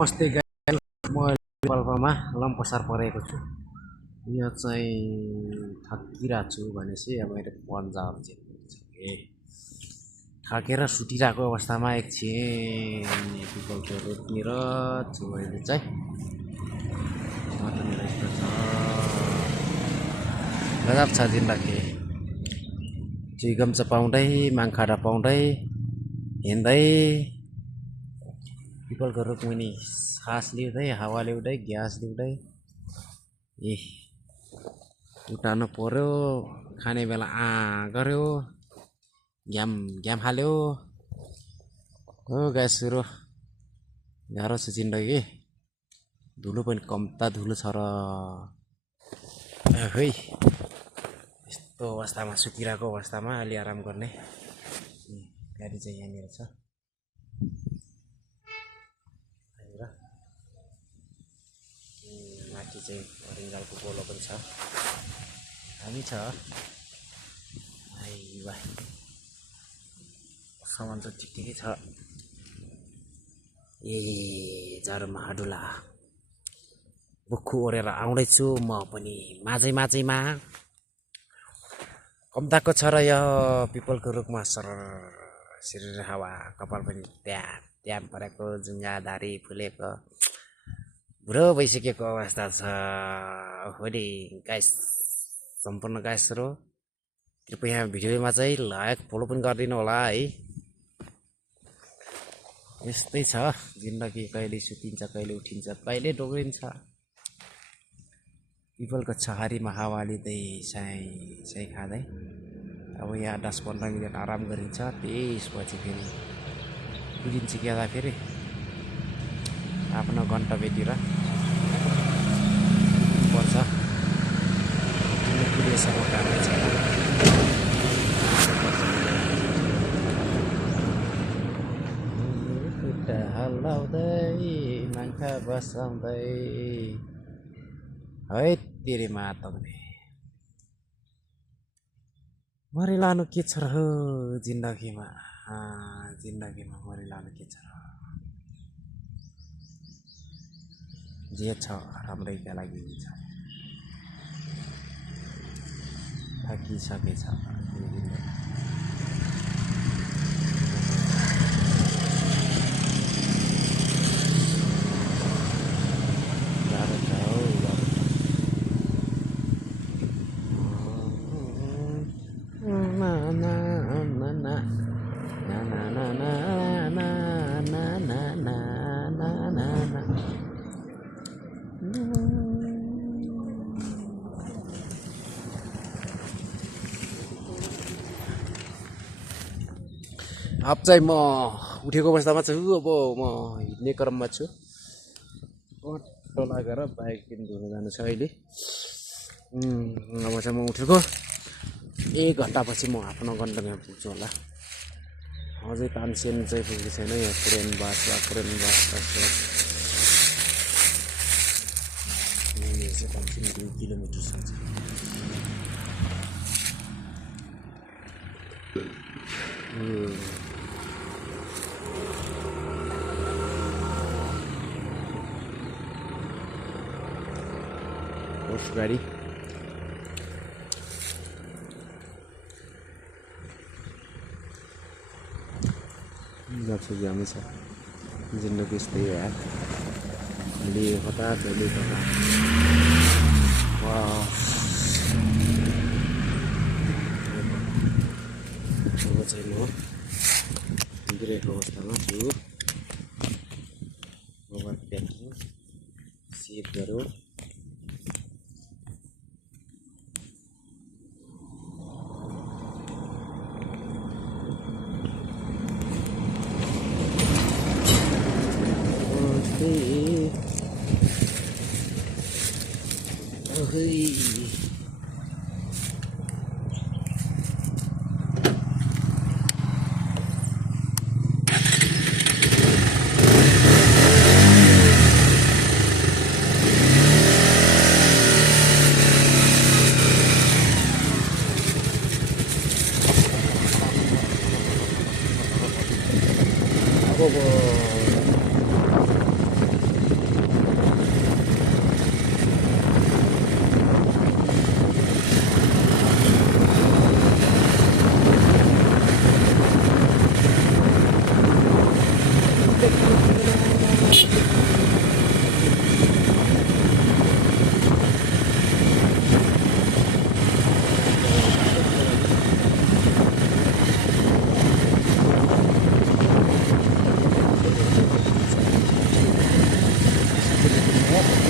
नमस्ते गाइस, म पाल्पामा लम्पसार परेको छु। यो चाहिँ थकिरहेको छु भनेपछि अब मैले पन्जाहरू चाहिँ थाकेर सुतिरहेको अवस्थामा एकछिन पिपलको रुखतिर छु अहिले चाहिँ। यहाँनिर यस्तो छ, गजब छ जिन्दगी। चिगम्चा पाउँदै, माङखाडा पाउँदै, हिँड्दै पिपलको रुख मुनि सास लिँदै, हावा ल्याउँदै, ग्यास ल्याउँदै उठाउनु पर्यो। खाने बेला गर्यो, घ्याम घ्याम हाल्यो। हो गाइसहरु, गाह्रो छ जिन्दगी। धुलो पनि कम्ता धुलो छ र है यस्तो अवस्थामा, सुतिरहेको अवस्थामा अलि आराम गर्ने गाडी चाहिँ यहाँनिर छ। माथि चाहिँ अरिङ्गालको पोलो पनि छ, हामी छ। सामान चाहिँ ठिकै छ। जरमा हाडुला बुक्खु ओरेर आउँदैछु म पनि माझैमा। कम्ताको छ र यो पिपलको रुखमा शरीर हावा, कपाल पनि ट्याम परेको, जुङ्गादारी फुलेको, बुढो भइसकेको अवस्था छ। होली गाइस, सम्पूर्ण गाइसहरु कृपया भिडियोमा चाहिँ लाइक फलो पनि गरिदिनु होला है। यस्तै छ जिन्दगी, कहिले सुतिन्छ, कहिले उठिन्छ, कहिले डोग्रिन्छ। पिपलको छहारीमा हावा लिँदै साइ खाँदै अब यहाँ 10-15 मिनट आराम गरिन्छ। त्यसपछि फेरि उठिन्छ क्या फेरि आफ्नो गन्तव्यतिर पर्छ। पुलिसको कामै छैन। खुट्टा हल्लाउँदै, माङ्खा बसाउँदै, है तेरे मातमले मरिलानु के छ र हो जिन्दगीमा। जिन्दगीमा मरिलानु के छ र, जे छ राम्रैका लागि छ। थाकिसकेछ अब चाहिँ म उठेको अवस्थामा छु। अब म हिँड्ने क्रममा छु। अटो लागेर बाइक पनि धुन जानु छ अहिले। अब चाहिँ म उठेको 1 घन्टापछि म आफ्नो गन्तव्यमा पुग्छु होला। अझै तानसेन चाहिँ पुगेको छैन। यहाँ पुरेन बास तानसेन 2 किलोमिटर छ। गाडी जान्छ जामै छ जिन्दगी। यस्तै हो यार, अलि हतार अलि हतार। अब चाहिँ म हिँडिरहेको अवस्थामा छु। मोबाइल प्याकमा सेभ गरौँ। ya.